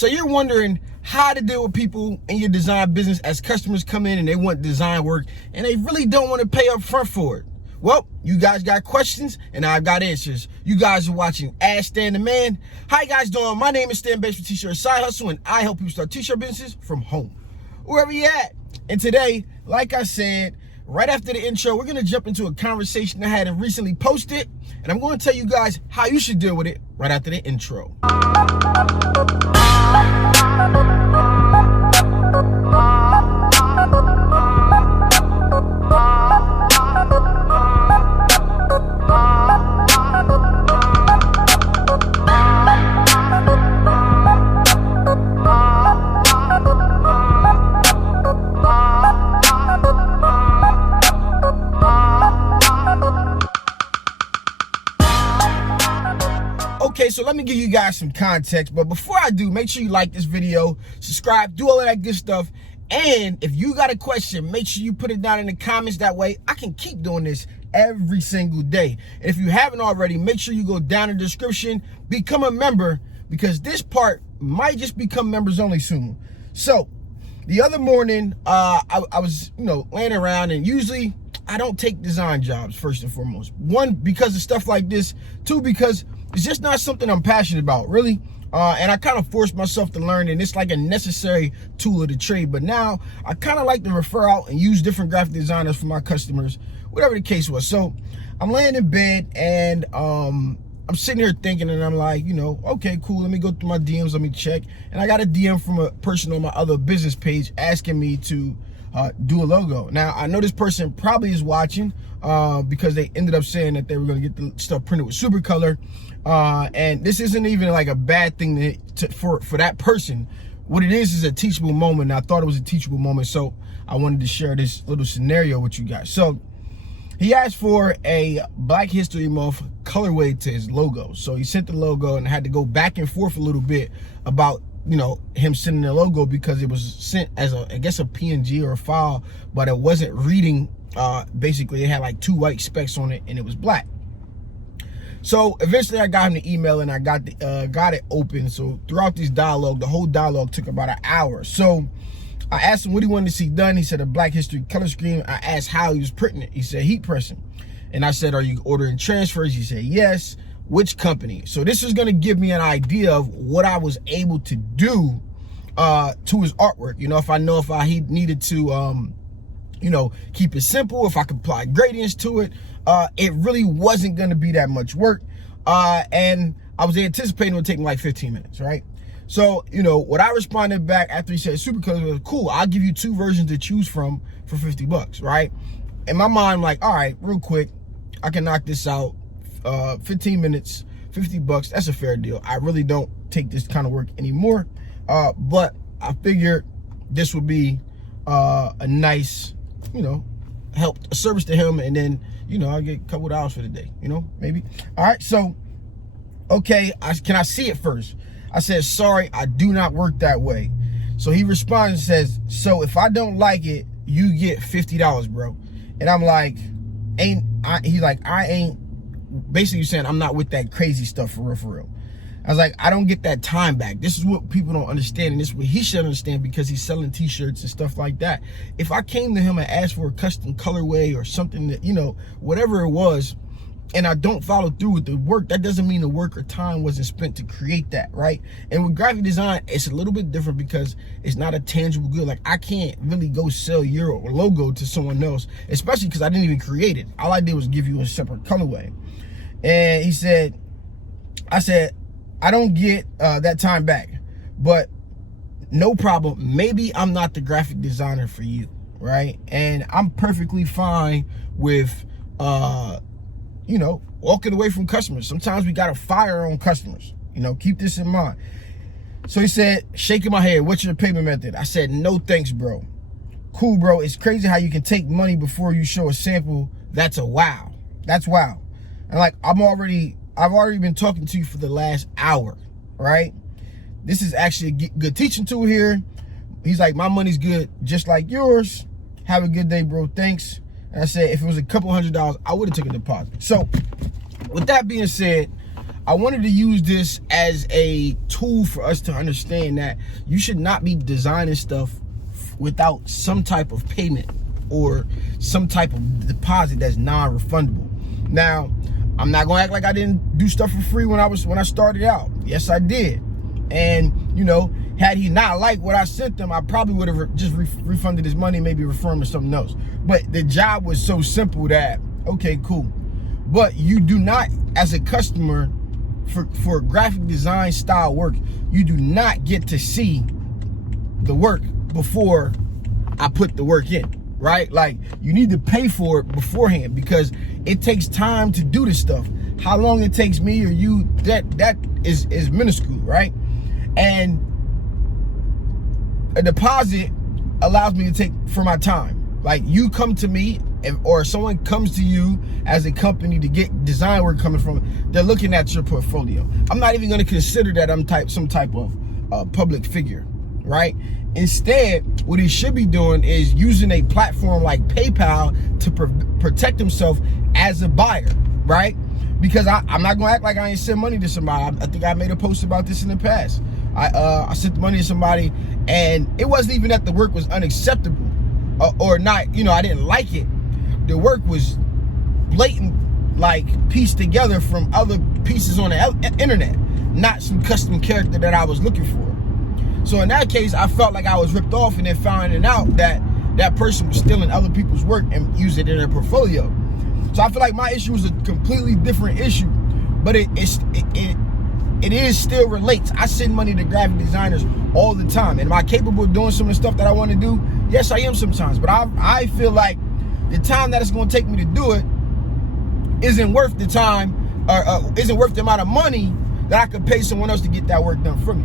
So you're wondering how to deal with people in your design business as customers come in and they want design work and they really don't want to pay up front for it. Well, you guys got questions and I've got answers. You guys are watching Ask Stan the Man. How you guys doing? My name is Stan Bates with T-Shirt Side Hustle, and I help people start t-shirt businesses from home, wherever you at. And today, like I said, right after the intro, we're going to jump into a conversation I had and recently posted, and I'm going to tell you guys how you should deal with it right after the intro. Okay, so let me give you guys some context, but before I do, make sure you like this video, subscribe, do all of that good stuff, and if you got a question, make sure you put it down in the comments. That way I can keep doing this every single day. And if you haven't already, make sure you go down in the description, become a member, because this part might just become members only soon. So the other morning, I was laying around, and usually I don't take design jobs, first and foremost. One, because of stuff like this. Two, because it's just not something I'm passionate about, really. And I kind of forced myself to learn, and it's like a necessary tool of the trade. But now I kind of like to refer out and use different graphic designers for my customers, whatever the case was. So I'm laying in bed, and I'm sitting here thinking, and I'm like, okay, cool. Let me go through my DMs. Let me check. And I got a DM from a person on my other business page asking me to do a logo. Now, I know this person probably is watching because they ended up saying that they were going to get the stuff printed with super color. And this isn't even like a bad thing for that person. What it is a teachable moment. And I thought it was a teachable moment, so I wanted to share this little scenario with you guys. So he asked for a Black History Month colorway to his logo. So he sent the logo, and I had to go back and forth a little bit about him sending the logo, because it was sent as I guess a PNG or a file, but it wasn't reading. Basically it had like 2 white specks on it, and it was black. So eventually I got him the email, and I got it open. So throughout this dialogue, the whole dialogue took about an hour. So I asked him what he wanted to see done. He said a Black History color scheme. I asked how he was printing it. He said heat pressing. And I said, are you ordering transfers? He said yes. Which company? So this is going to give me an idea of what I was able to do to his artwork. If I needed to keep it simple, if I could apply gradients to it. It really wasn't going to be that much work. And I was anticipating it would take me like 15 minutes, right? So, what I responded back after he said supercolor was, cool, I'll give you 2 versions to choose from for $50, right? In my mind, I'm like, all right, real quick, I can knock this out. 15 minutes, $50, that's a fair deal. I really don't take this kind of work anymore. But I figured this would be a nice, help, a service to him, and then I'll get a couple of hours for the day, maybe. All right, so okay, can I see it first? I said, sorry, I do not work that way. So he responds and says, so if I don't like it, you get $50, bro. And I'm like, he's like, I ain't, basically saying I'm not with that crazy stuff for real. I was like, I don't get that time back. This is what people don't understand, and this is what he should understand, because he's selling t-shirts and stuff like that. If I came to him and asked for a custom colorway or something that, whatever it was, and I don't follow through with the work, that doesn't mean the work or time wasn't spent to create that, right? And with graphic design, it's a little bit different because it's not a tangible good. Like, I can't really go sell your logo to someone else, especially because I didn't even create it. All I did was give you a separate colorway. And he said, I said, I don't get that time back, but no problem. Maybe I'm not the graphic designer for you, right? And I'm perfectly fine with, walking away from customers. Sometimes we got to fire on customers, keep this in mind. So he said, shaking my head, what's your payment method? I said, no thanks, bro. Cool, bro. It's crazy how you can take money before you show a sample. That's a wow. That's wow. And like, I've already been talking to you for the last hour, right? This is actually a good teaching tool here. He's like, my money's good, just like yours. Have a good day, bro. Thanks. And I said, if it was a couple $100, I would have took a deposit. So with that being said, I wanted to use this as a tool for us to understand that you should not be designing stuff without some type of payment or some type of deposit that's non-refundable. Now, I'm not gonna act like I didn't do stuff for free when I started out. Yes, I did. And you know, had he not liked what I sent them, I probably would have just refunded his money, maybe refer him to something else. But the job was so simple that, okay, cool. But you do not, as a customer, for graphic design style work, you do not get to see the work before I put the work in, right? Like, you need to pay for it beforehand because it takes time to do this stuff. How long it takes me or you, that is minuscule, right? And a deposit allows me to take for my time. Like, you come to me, or someone comes to you as a company to get design work coming from, they're looking at your portfolio. I'm not even going to consider that I'm some type of public figure, right? Instead, what he should be doing is using a platform like PayPal to protect himself as a buyer, right? Because I'm not going to act like I ain't send money to somebody. I think I made a post about this in the past. I sent money to somebody, and it wasn't even that the work was unacceptable or not, you know, I didn't like it. The work was blatant, like pieced together from other pieces on the internet, not some custom character that I was looking for. So in that case, I felt like I was ripped off, and then finding out that that person was stealing other people's work and using it in their portfolio. So I feel like my issue was a completely different issue, but it is still relates. I send money to graphic designers all the time. And am I capable of doing some of the stuff that I want to do? Yes, I am sometimes. But I feel like the time that it's going to take me to do it isn't worth the time, or isn't worth the amount of money that I could pay someone else to get that work done for me.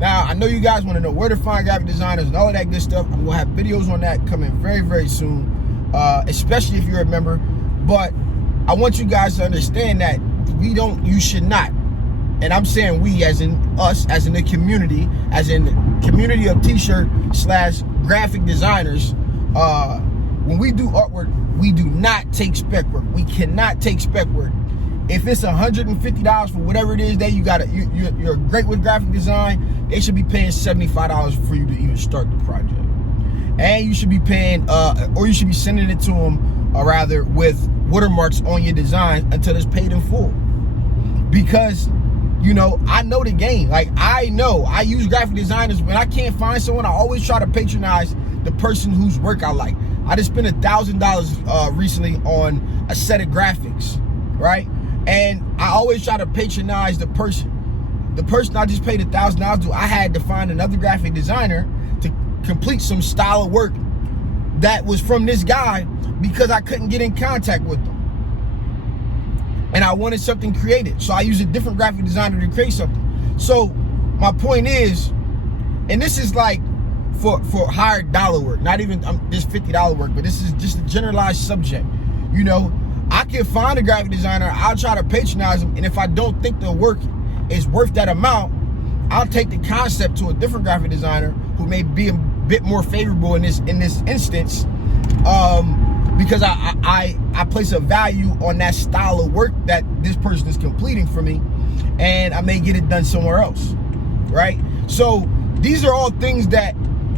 Now, I know you guys want to know where to find graphic designers and all of that good stuff. I'm going to have videos on that coming very, very soon, especially if you're a member. But I want you guys to understand that you should not. And I'm saying we, as in us, as in the community, as in the community of t-shirt / graphic designers, when we do artwork, we do not take spec work. We cannot take spec work. If it's $150 for whatever it is that you're great with graphic design, they should be paying $75 for you to even start the project. And you should be paying, or you should be sending it to them, or rather, with watermarks on your design until it's paid in full. Because, you know, I know the game. Like, I use graphic designers. When I can't find someone, I always try to patronize the person whose work I like. I just spent $1,000 recently on a set of graphics, right? And I always try to patronize the person. The person I just paid $1,000 to, I had to find another graphic designer to complete some style of work that was from this guy because I couldn't get in contact with them. And I wanted something created. So I used a different graphic designer to create something. So my point is, and this is like for higher dollar work, not even this $50 work, but this is just a generalized subject. You know, I can find a graphic designer, I'll try to patronize them, and if I don't think the work is worth that amount, I'll take the concept to a different graphic designer who may be a bit more favorable in this instance, because I place a value on that style of work that this person is completing for me, and I may get it done somewhere else, right? So these are all things that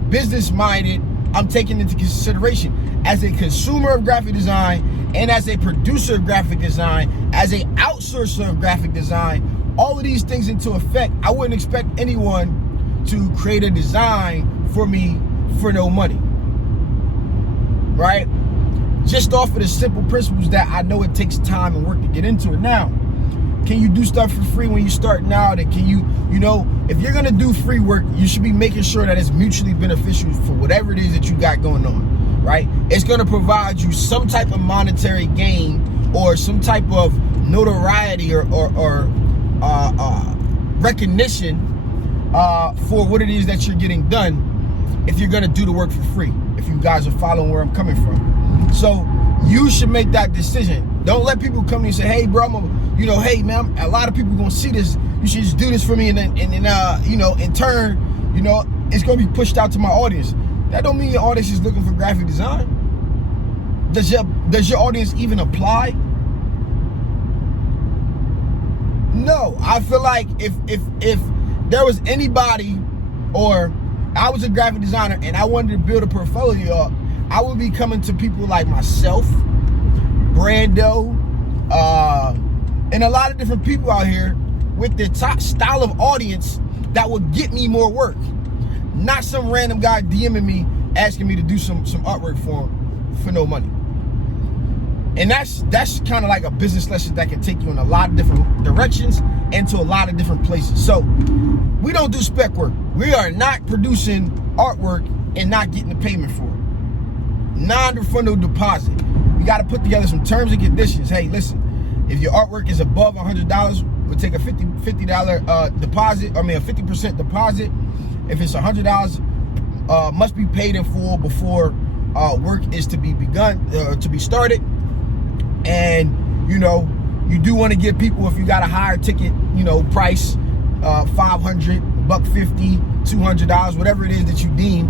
business-minded I'm taking into consideration as a consumer of graphic design and as a producer of graphic design, as a outsourcer of graphic design. All of these things into effect, I wouldn't expect anyone to create a design for me for no money, right? Just off of the simple principles that I know it takes time and work to get into it. Now, can you do stuff for free when you start out? And can you know, if you're gonna do free work, you should be making sure that it's mutually beneficial for whatever it is that you got going on, right? It's gonna provide you some type of monetary gain or some type of notoriety or recognition for what it is that you're getting done if you're gonna do the work for free, if you guys are following where I'm coming from. So you should make that decision. Don't let people come to you and say, hey bro, hey man, a lot of people gonna see this, you should just do this for me, and then in turn, it's gonna be pushed out to my audience. That don't mean your audience is looking for graphic design. Does your audience even apply? No, I feel like if there was anybody, or I was a graphic designer and I wanted to build a portfolio up, I would be coming to people like myself, Brando, and a lot of different people out here with their top style of audience that would get me more work. Not some random guy DMing me asking me to do some artwork for him for no money. And that's kind of like a business lesson that can take you in a lot of different directions and to a lot of different places. So we don't do spec work. We are not producing artwork and not getting the payment for it. Non-refundable deposit. We got to put together some terms and conditions. Hey, listen, if your artwork is above $100, we'll take a $50 deposit. I mean, a 50% deposit. If it's $100, must be paid in full before work is to be begun, to be started. And, you know, you do want to give people, if you got a higher ticket, you know, price, $500, $150, $200, whatever it is that you deem,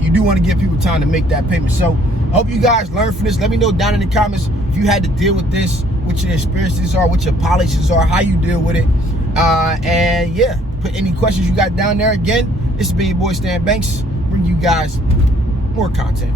you do want to give people time to make that payment. So I hope you guys learn from this. Let me know down in the comments if you had to deal with this, what your experiences are, what your policies are, how you deal with it. And yeah, put any questions you got down there. Again, this has been your boy Stan Banks, bringing you guys more content.